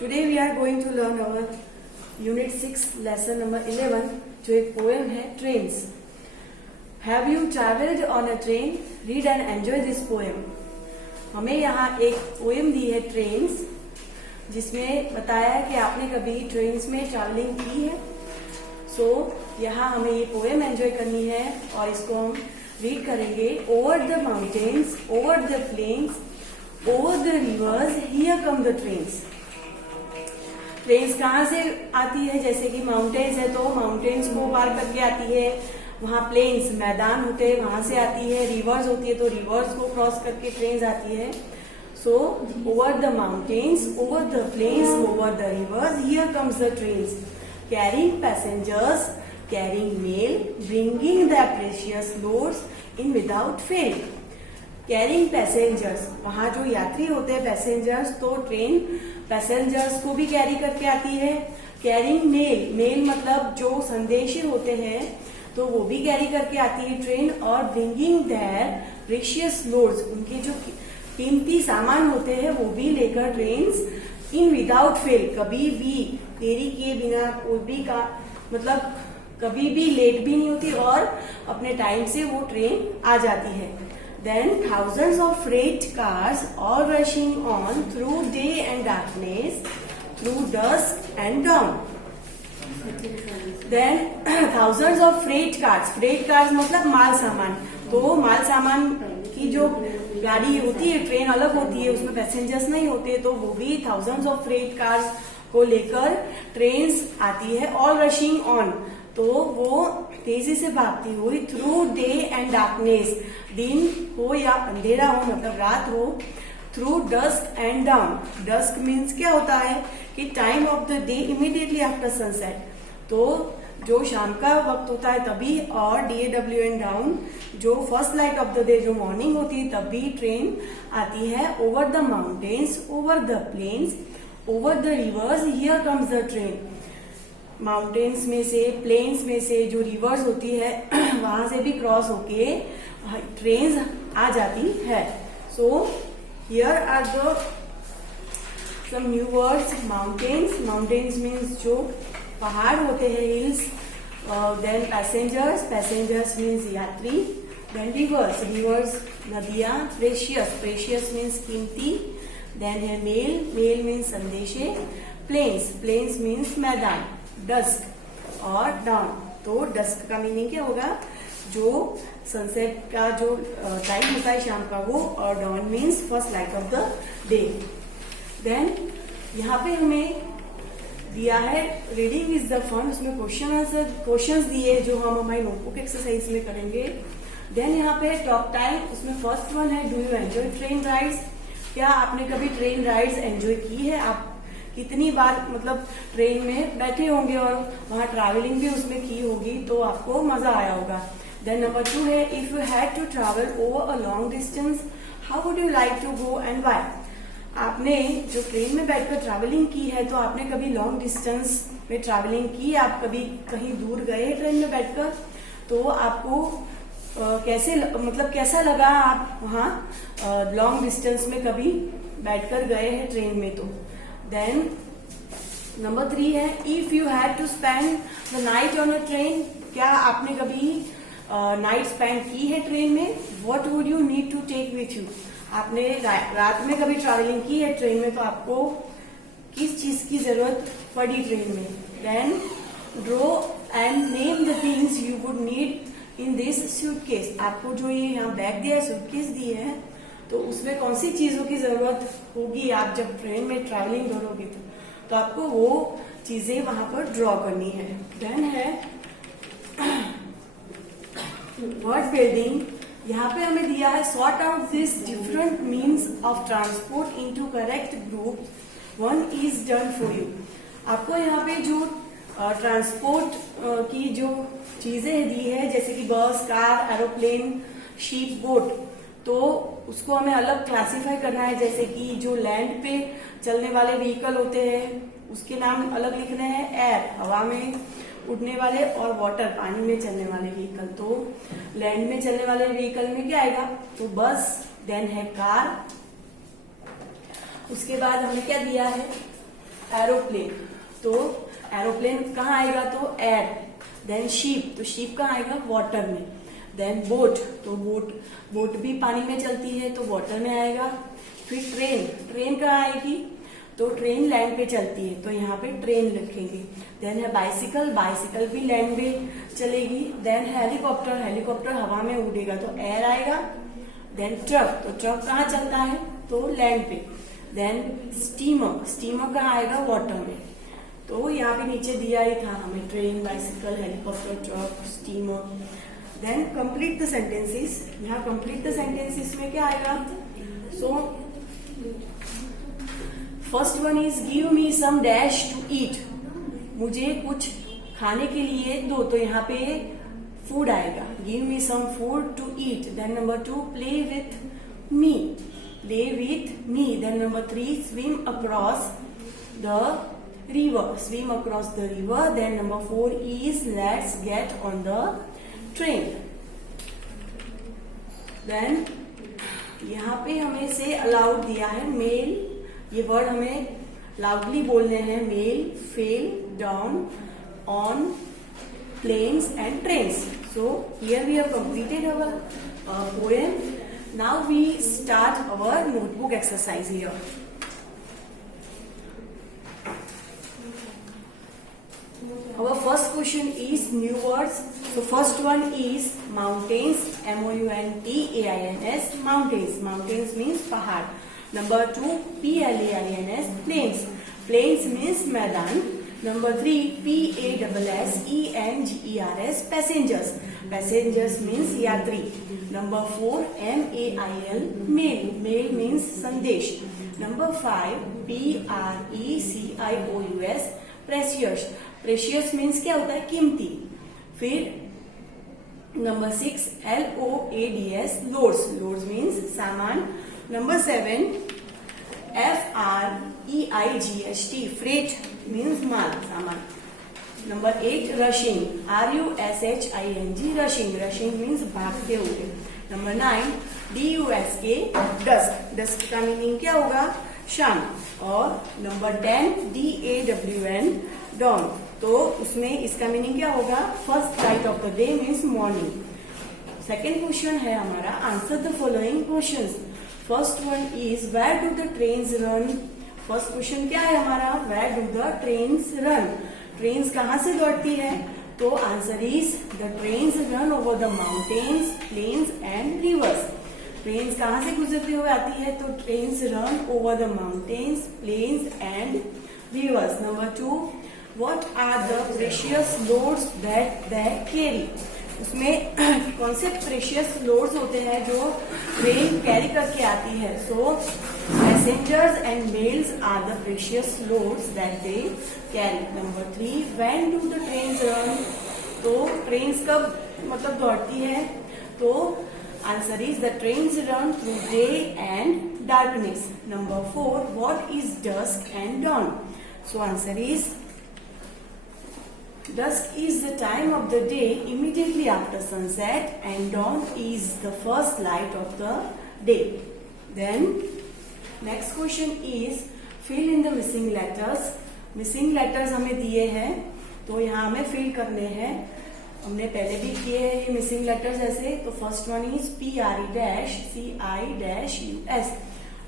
Today we are going to learn our Unit 6 lesson number 11 जो एक poem है Trains. Have you travelled on a train? Read and enjoy this poem. हमें यहाँ एक poem दी है Trains जिसमें बताया है कि आपने कभी ट्रेन्स में ट्रैवलिंग की है. सो यहाँ हमें ये पोएम एंजॉय करनी है और इसको हम रीड करेंगे. Over the mountains, over the plains, over the rivers, here come the trains. Trains कहाँ से आती है? जैसे कि माउंटेन्स है तो माउंटेन्स को पार करके आती है. वहाँ प्लेन्स मैदान होते हैं वहां से आती है. रिवर्स होती है तो रिवर्स को क्रॉस करके ट्रेन्स आती है. So, over the mountains, over the plains, over the rivers, here comes the trains, carrying passengers, carrying mail, bringing their precious loads in without fail. Carrying passengers, वहाँ जो यात्री होते हैं पैसेंजर्स, तो ट्रेन पैसेंजर्स को भी कैरी करके आती है. कैरिंग मेल, मेल मतलब जो संदेश होते हैं तो वो भी कैरी करके आती है ट्रेन. और ब्रिंगिंग देयर प्रेशियस लोड्स, उनके जो कीमती सामान होते हैं वो भी लेकर ट्रेन्स इन विदाउट फेल, कभी भी देरी किए बिना, कोई भी का मतलब कभी भी लेट भी नहीं होती और अपने टाइम से वो ट्रेन आ जाती है. Then thousands of freight cars all rushing on through day and darkness, through dusk and dawn. Then thousands of freight cars, freight cars मतलब माल सामान. तो माल सामान की जो गाड़ी होती है, ट्रेन अलग होती है, उसमें पैसेंजर्स नहीं होते, तो वो भी थाउजेंड्स ऑफ फ्रेट कार्स को लेकर ट्रेन्स आती है. ऑल रशिंग ऑन, तो वो तेजी से भागती हुई. थ्रू डे एंड डार्कनेस, दिन हो या अंधेरा हो मतलब रात हो. Through dusk and dawn, dusk means क्या होता है कि time of the day immediately after sunset, तो जो शाम का वक्त होता है तभी. और DAWN डाउन, जो first light of the day जो मॉर्निंग होती है तभी ट्रेन आती है. Over the mountains, over the plains, over the rivers, here comes the train. Mountains में से, प्लेन्स में से जो रिवर्स होती है वहां से भी क्रॉस होके ट्रेन आ जाती है. So here are the some new words. Mountains, mountains means जो पहाड़ होते हैं, hills. Then passengers, passengers means यात्री. देन रिवर्स, रिवर्स नदियां. प्रेशियस, प्रेशियस मीन्स कीमती. देन है मेल, मेल मीन्स संदेशे. प्लेन्स, प्लेन्स मीन्स मैदान. डस्क और डाउन, तो डस्क का मीनिंग क्या होगा? जो सनसेट का जो टाइम होता है शाम का वो. और dawn means first light of the day. Then यहाँ पे हमें दिया है रीडिंग इज द फन. उसमें क्वेश्चंस दिए जो हम हमारी नोटबुक एक्सरसाइज में करेंगे. देन यहाँ पे टॉक टाइम, उसमें फर्स्ट वन है do you enjoy train rides. क्या आपने कभी ट्रेन राइड्स एंजॉय की है? आप कितनी बार मतलब ट्रेन में बैठे होंगे और वहां ट्रैवलिंग भी उसमें की होगी तो आपको मजा आया होगा. देन नंबर 2 है if you had to travel over a long distance how would you like to go and why. आपने जो ट्रेन में बैठकर ट्रैवलिंग की है तो आपने कभी लॉन्ग डिस्टेंस में ट्रैवलिंग की, आप कभी कहीं दूर गए ट्रेन में बैठकर, तो आपको कैसे मतलब कैसा लगा? आप वहाँ लॉन्ग डिस्टेंस में कभी बैठकर गए हैं ट्रेन में तो. देन नंबर 3 है if you had to spend the night on a train. क्या आपने कभी नाइट स्पेंड की है ट्रेन में? What would you need to take with you. आपने रात में कभी ट्रैवलिंग की है ट्रेन में तो आपको किस चीज की जरूरत पड़ी ट्रेन में. Then draw and name the things you would need in this suitcase. आपको जो ये यहाँ बैग दिया है, सूटकेस दी है, तो उसमें कौन सी चीजों की जरूरत होगी आप जब ट्रेन में ट्रैवलिंग करोगे तो आपको वो चीजें वहां पर ड्रॉ करनी है. देन है वर्ड बिल्डिंग. यहाँ पे हमें दिया है sort out this different means of transport into correct group. One is done for you. आपको यहाँ पे जो ट्रांसपोर्ट की जो चीजें दी है जैसे कि बस, कार, एरोप्लेन, शिप, बोट, तो उसको हमें अलग क्लासिफाई करना है. जैसे कि जो लैंड पे चलने वाले व्हीकल होते हैं उसके नाम अलग लिखने हैं. एयर, हवा में उड़ने वाले, और वाटर, पानी में चलने वाले व्हीकल. तो लैंड में चलने वाले व्हीकल में क्या आएगा? तो बस. देन है कार. उसके बाद हमें क्या दिया है? एरोप्लेन, तो एरोप्लेन कहाँ आएगा, तो एयर। देन शीप, तो शीप कहाँ आएगा, वाटर में। देन बोट, तो बोट भी पानी में चलती है तो वाटर में आएगा। फिर ट्रेन कहाँ आएगी, तो ट्रेन लैंड पे चलती है तो यहाँ पे ट्रेन लिखेंगे। देन है बाइसिकल भी लैंड पे चलेगी। देन हेलीकॉप्टर हवा में उड़ेगा तो एयर आएगा। देन ट्रक, तो ट्रक कहाँ चलता है, तो लैंड पे। देन स्टीमर कहाँ आएगा, वाटर में। तो यहाँ पे नीचे दिया ही था हमें, train, bicycle, helicopter, truck, steamer. Then complete the sentences, यहाँ कंप्लीट द सेंटेंसेस में क्या आएगा, so first one is give me some dash to eat, मुझे कुछ खाने के लिए दो, तो यहाँ पे फूड आएगा, give me some food to eat. Then number 2 play with me, then number 3 swim across the river, then number 4 is let's get on the train. Then यहाँ पे हमें से अलाउड दिया है मेल, ये वर्ड हमें लाउडली बोलने हैं, mail, fail, dawn, on, plains and trains. So here we have completed our poem. Now we start our notebook exercise here. Our first question is new words. So first one is mountains, mountains, mountains. Mountains means pahad. Number 2 plains, plains means मैदान. Number 3 passengers, passengers means यात्री. Number 4 mail, mail means संदेश. Number 5 precious, precious, precious means क्या होता है, कीमती. फिर number 6 LOADS, loads, loads means सामान. Number 7 FREIGST, freight means माल, सामान. Number 8 rushing, RUSHING, rushing, rushing means भागते हुए. नंबर 9 DUSK, डस्क, डस्क का मीनिंग क्या होगा, शाम. और नंबर 10 DAWN, डॉन, तो उसमें इसका मीनिंग क्या होगा, first light of the day means morning. Second question है हमारा, answer the following questions. First one is where do the trains run. First question क्या है हमारा, where do the trains run, trains कहाँ से दौड़ती है, तो answer is the trains run over the mountains, plains and rivers. Trains कहाँ से गुजरते हुए आती है, तो trains run over the mountains, plains and reverse. Number 2 What are the precious loads that they carry? उसमें कौन से प्रेशियस लोड्स होते हैं जो ट्रेन कैरी करके आती है. So passengers and mails are the precious loads that they carry. Number 3 when do the trains run, तो ट्रेन्स कब मतलब दौड़ती है, तो answer is the trains run through day and darkness. Number 4 what is dusk and dawn, so answer is dusk is the time of the day immediately after sunset and dawn is the first light of the day. Then next question is fill in the missing letters. Missing letters हमें दिए हैं तो यहाँ हमें fill करने हैं. हमने पहले भी किए हैं ये मिसिंग लेटर्स ऐसे. तो फर्स्ट वन इज PRE-CI-US,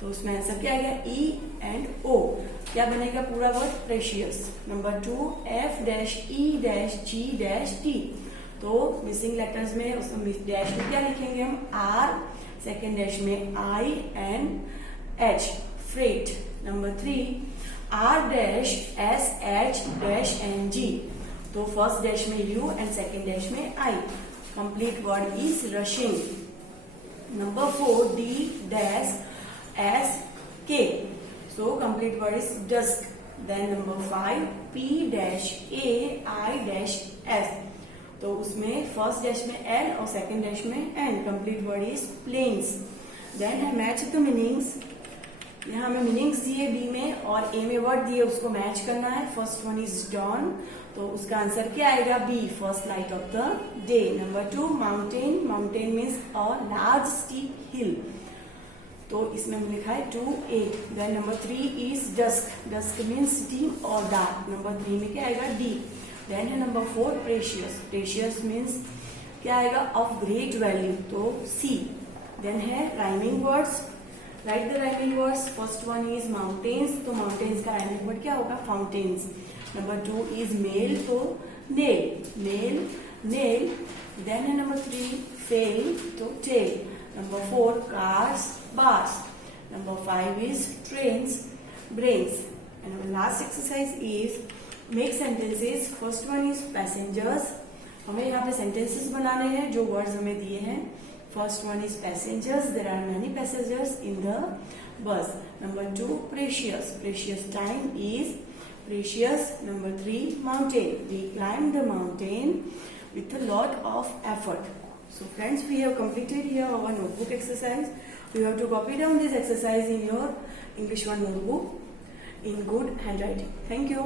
तो उसमें आंसर क्या आएगा, E एंड O. क्या बनेगा पूरा वर्ड, प्रेशियस. नंबर 2 F-E-G-T, तो मिसिंग लेटर्स में उसमें डैश में क्या लिखेंगे हम, R, सेकेंड डैश में I and H, freight. Number 3 R-SH-N-G, तो फर्स्ट डैश में U एंड सेकेंड डैश में I. Complete word is rushing. Number 4 D-S-K, so complete word is dusk. Then number 5 P-A-I-S, तो उसमें फर्स्ट डैश में L और second dash में N. Complete word is plains. Then है match the meanings. यहाँ हमें meanings दिए बी में और ए में वर्ड दिए, उसको मैच करना है. फर्स्ट वन इज डॉन, तो उसका आंसर क्या आएगा, B, first light of the day. Number 2 mountain, mountain means a large steep hill. तो इसमें हमने लिखा है 2A. Then number 3 is dusk. Dusk means deep और डार्क. नंबर 3 में क्या आएगा? डीप. देन है नंबर 4 प्रेशियस. प्रेशियस मीन्स क्या आएगा? ऑफ ग्रेट वैल्यू, तो C. देन है rhyming words. Write the rhyming words. First one is mountains, तो माउंटेन्स का राइमिंग वर्ड क्या होगा? फाउंटेन्स. नंबर 2 इज मेल, तो नेल. Nail, nail. देन है नंबर 3 फेल, तो tell. Number 4 cars, bars. Number 5 is trains, brains. And our last exercise is make sentences. First one is passengers. हमें यहाँ पे sentences बनाने हैं जो words हमें दिए हैं. First one is passengers. There are many passengers in the bus. Number 2 precious. Precious time is precious. Number 3 mountain. We climbed the mountain with a lot of effort. So friends, we have completed here our notebook exercise. You have to copy down this exercise in your English 1 notebook in good handwriting. Thank you.